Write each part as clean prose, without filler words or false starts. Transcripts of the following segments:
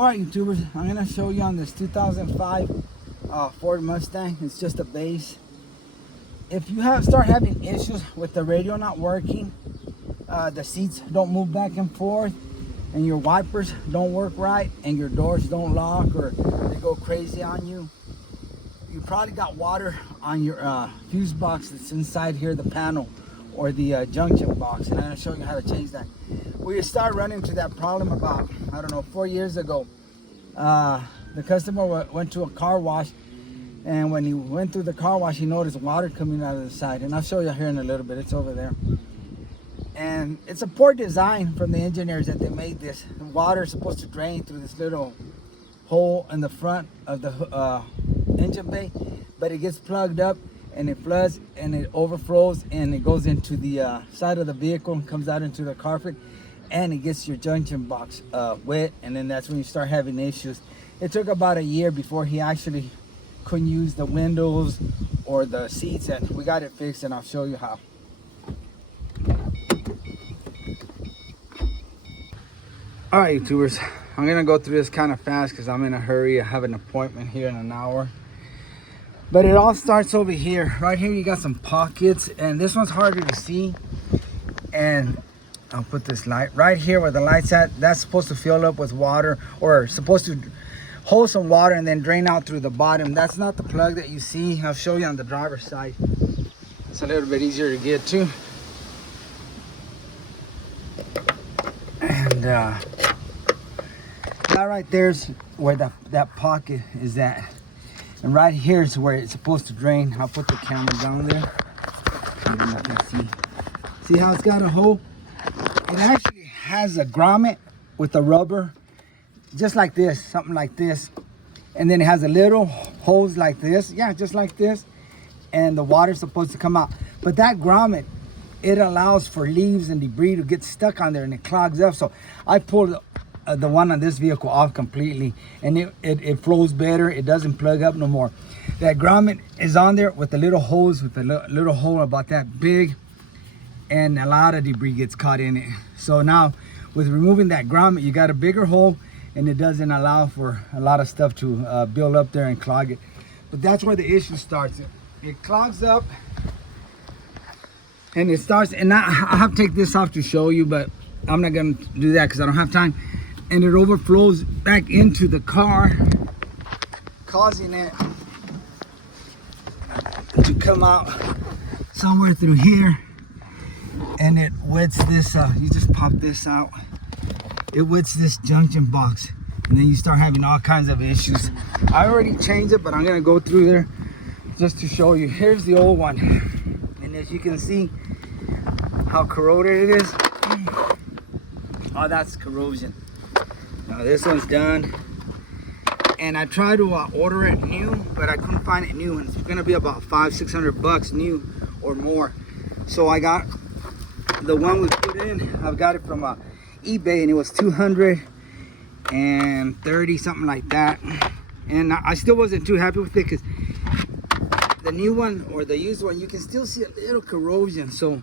Alright YouTubers, I'm going to show you on this 2005 Ford Mustang. It's just a base. If you start having issues with the radio not working, the seats don't move back and forth, and your wipers don't work right, and your doors don't lock or they go crazy on you, you probably got water on your fuse box that's inside here, the panel or the junction box, and I'm going to show you how to change that. We started running into that problem about, I don't know, 4 years ago. The customer went to a car wash, and when he went through the car wash, he noticed water coming out of the side, and I'll show you here in a little bit. It's over there. And it's a poor design from the engineers that they made this. The water is supposed to drain through this little hole in the front of the engine bay, but it gets plugged up and it floods and it overflows and it goes into the side of the vehicle and comes out into the carpet, and it gets your junction box wet, and then that's when you start having issues. It took about a year before he actually couldn't use the windows or the seats, and we got it fixed, and I'll show you how. Alright YouTubers, I'm gonna go through this kind of fast because I'm in a hurry. I have an appointment here in an hour. But it all starts over here. Right here you got some pockets, and this one's harder to see. And I'll put this light right here where the light's at. That's supposed to fill up with water, or supposed to hold some water and then drain out through the bottom. That's not the plug that you see. I'll show you on the driver's side. It's a little bit easier to get to. And that right there's where that pocket is at. And right here is where it's supposed to drain. I'll put the camera down there. Maybe you can see. See how it's got a hole? It actually has a grommet with a rubber, just like this, something like this. And then it has a little hose like this. Yeah, just like this. And the water's supposed to come out. But that grommet, it allows for leaves and debris to get stuck on there, and it clogs up. So I pulled the one on this vehicle off completely, and it flows better. It doesn't plug up no more. That grommet is on there with a little hose, with a little hole about that big, and a lot of debris gets caught in it. So now with removing that grommet, you got a bigger hole, and it doesn't allow for a lot of stuff to build up there and clog it. But that's where the issue starts. It clogs up, and it starts, and I have to take this off to show you, but I'm not gonna do that because I don't have time. And it overflows back into the car, causing it to come out somewhere through here, and it wets this. You just pop this out, it wets this junction box, and then you start having all kinds of issues. I already changed it, but I'm gonna go through there just to show you. Here's the old one, and as you can see how corroded it is. Oh, that's corrosion. Now this one's done, and I tried to order it new, but I couldn't find it new, and it's gonna be about $500-600 new or more. So I got the one we put in. I've got it from eBay, and it was $230, something like that. And I still wasn't too happy with it because the new one or the used one, you can still see a little corrosion. So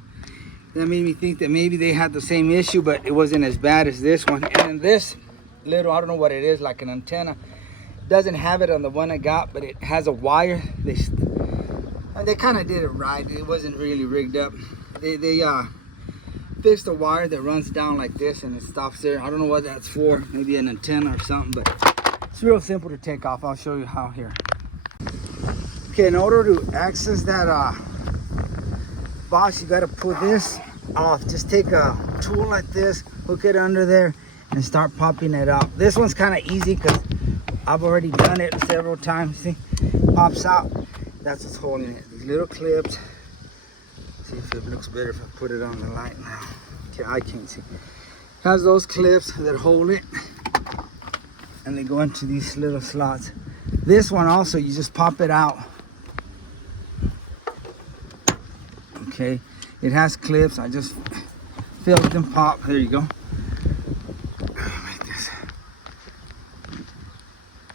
that made me think that maybe they had the same issue, but it wasn't as bad as this one. And this little, I don't know what it is, like an antenna, doesn't have it on the one I got, but it has a wire. They kind of did it right. It wasn't really rigged up. They fixed a wire that runs down like this, and it stops there. I don't know what that's for, maybe an antenna or something, but it's real simple to take off. I'll show you how here. Okay, in order to access that box, you got to pull this off. Just take a tool like this, hook it under there, and start popping it out. This one's kind of easy because I've already done it several times. See, pops out. That's what's holding it. These little clips. See if it looks better if I put it on the light now. Okay, I can't see. Has those clips that hold it, and they go into these little slots. This one also, you just pop it out. Okay, it has clips. I just filled them, pop. There you go. Like this.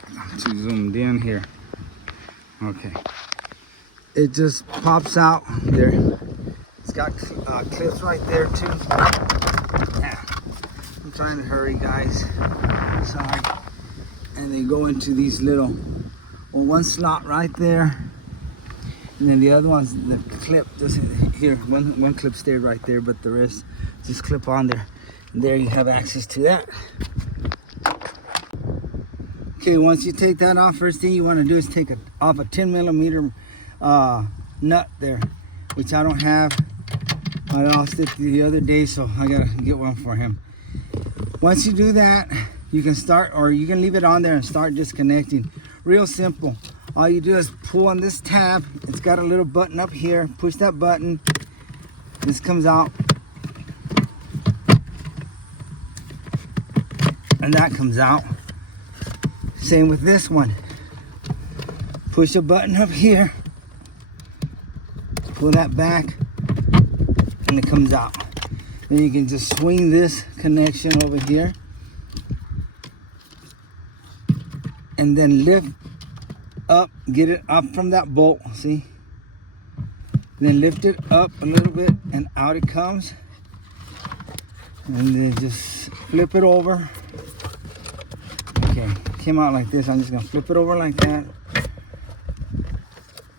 I'm too zoomed in here. Okay, it just pops out there. It's got clips right there too. Yeah. I'm trying to hurry, guys. Sorry. and they go into these little, well, one slot right there, and then the other one's the clip just here. One clip stayed right there, but the rest just clip on there. And there you have access to that. Okay, once you take that off, first thing you want to do is take off a 10 millimeter nut there, which I don't have. I lost it the other day, so I gotta get one for him. Once you do that, you can start, or you can leave it on there and start disconnecting. Real simple. All you do is pull on this tab. It's got a little button up here. Push that button. This comes out. And that comes out. Same with this one. Push a button up here. Pull that back. And it comes out. Then you can just swing this connection over here. And then lift up, get it up from that bolt, see? Then lift it up a little bit and out it comes. And then just flip it over. Okay, came out like this. I'm just gonna flip it over like that.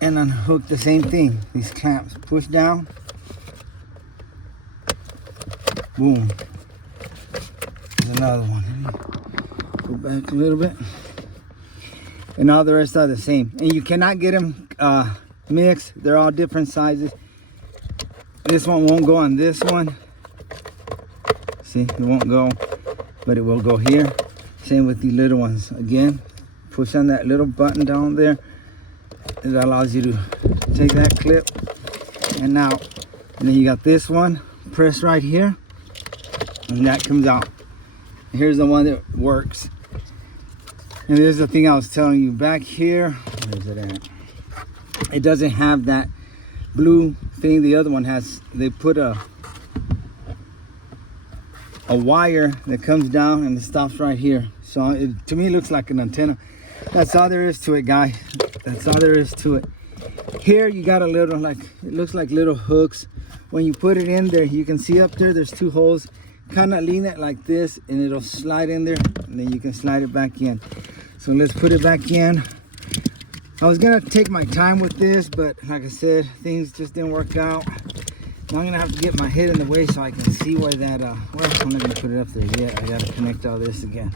And unhook the same thing. These clamps, push down. Boom. There's another one. Go back a little bit. And all the rest are the same. And you cannot get them mixed. They're all different sizes. This one won't go on this one. See, it won't go, but it will go here. Same with the little ones. Again, push on that little button down there. It allows you to take that clip and out. And then you got this one, press right here, and that comes out. And here's the one that works. And there's the thing I was telling you back here. Where is it at? It doesn't have that blue thing the other one has. They put a wire that comes down and it stops right here. So it, to me, it looks like an antenna. That's all there is to it, guys. That's all there is to it. Here you got a little, like, it looks like little hooks. When you put it in there, you can see up there, there's two holes. Kind of lean it like this and it'll slide in there, and then you can slide it back in. So let's put it back in. I was gonna take my time with this, but like I said, things just didn't work out. Now I'm gonna have to get my head in the way so I can see where that, well, I'm not gonna put it up there yet. I gotta connect all this again.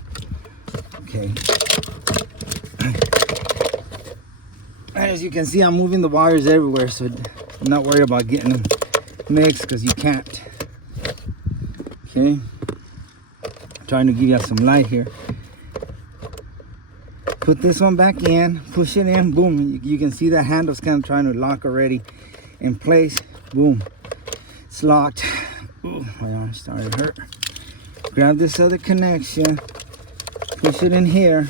Okay. And as you can see, I'm moving the wires everywhere, so I'm not worried about getting them mixed, because you can't. Okay. I'm trying to give you some light here. Put this one back in, push it in, boom. You can see that handle's kind of trying to lock already in place. Boom. It's locked. Ooh, my arm started to hurt. Grab this other connection, push it in here.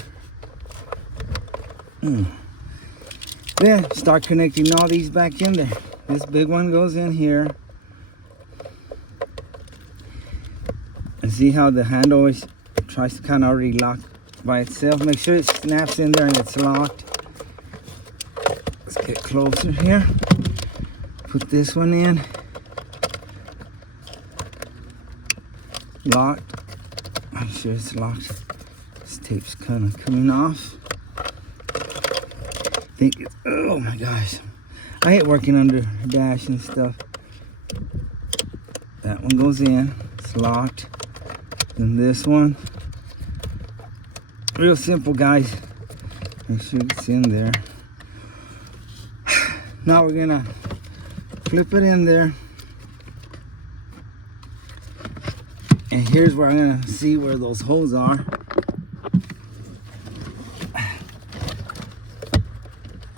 Then start connecting all these back in there. This big one goes in here. And see how the handle always tries to kind of already lock by itself. Make sure it snaps in there and it's locked. Let's get closer here. Put this one in. Locked. Make sure it's locked. This tape's kind of coming off. I think it's, oh my gosh. I hate working under dash and stuff. That one goes in. It's locked. And this one. Real simple, guys. Make sure it's in there. Now we're gonna flip it in there. And here's where I'm gonna see where those holes are.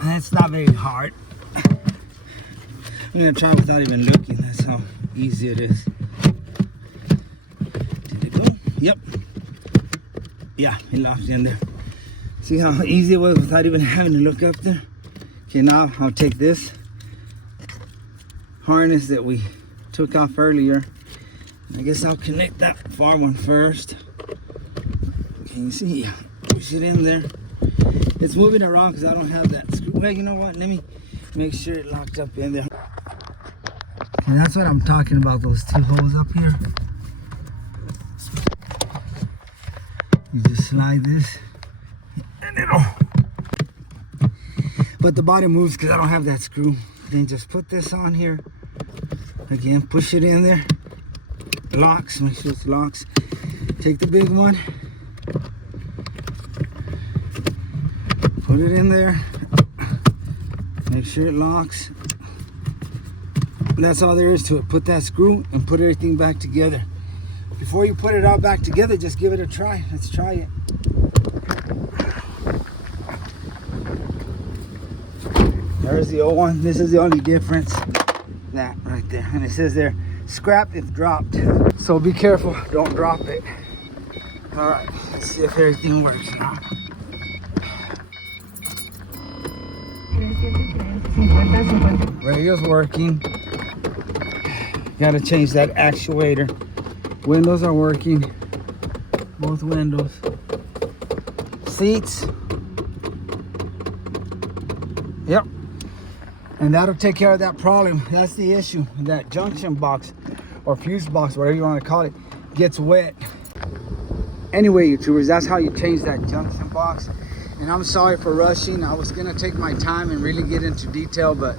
And it's not very hard. I'm gonna try without even looking. That's how easy it is. Did it go? Yep. Yeah, it locked in there. See how easy it was without even having to look up there? Okay, now I'll take this harness that we took off earlier. I guess I'll connect that far one first. Can you see? Push it in there. It's moving around because I don't have that screw. Well, you know what? Let me make sure it locked up in there. Okay, that's what I'm talking about, those two holes up here. You just slide this little. But the body moves because I don't have that screw. Then just put this on here. Again, push it in there. Locks, make sure it's locks. Take the big one. Put it in there. Make sure it locks. That's all there is to it. Put that screw and put everything back together. Before you put it all back together, just give it a try. Let's try it. There's the old one. This is the only difference. That right there. And it says there, scrap if dropped. So be careful, don't drop it. All right, let's see if everything works now. Radio's working. Gotta change that actuator. Windows are working. Both windows. Seats. Yep. And that'll take care of that problem. That's the issue. That junction box or fuse box, whatever you want to call it, gets wet. Anyway, YouTubers, that's how you change that junction box. And I'm sorry for rushing. I was gonna take my time and really get into detail, but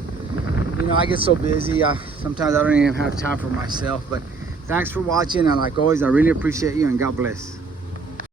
you know, I get so busy. Sometimes I don't even have time for myself. But thanks for watching, and like always, I really appreciate you, and God bless.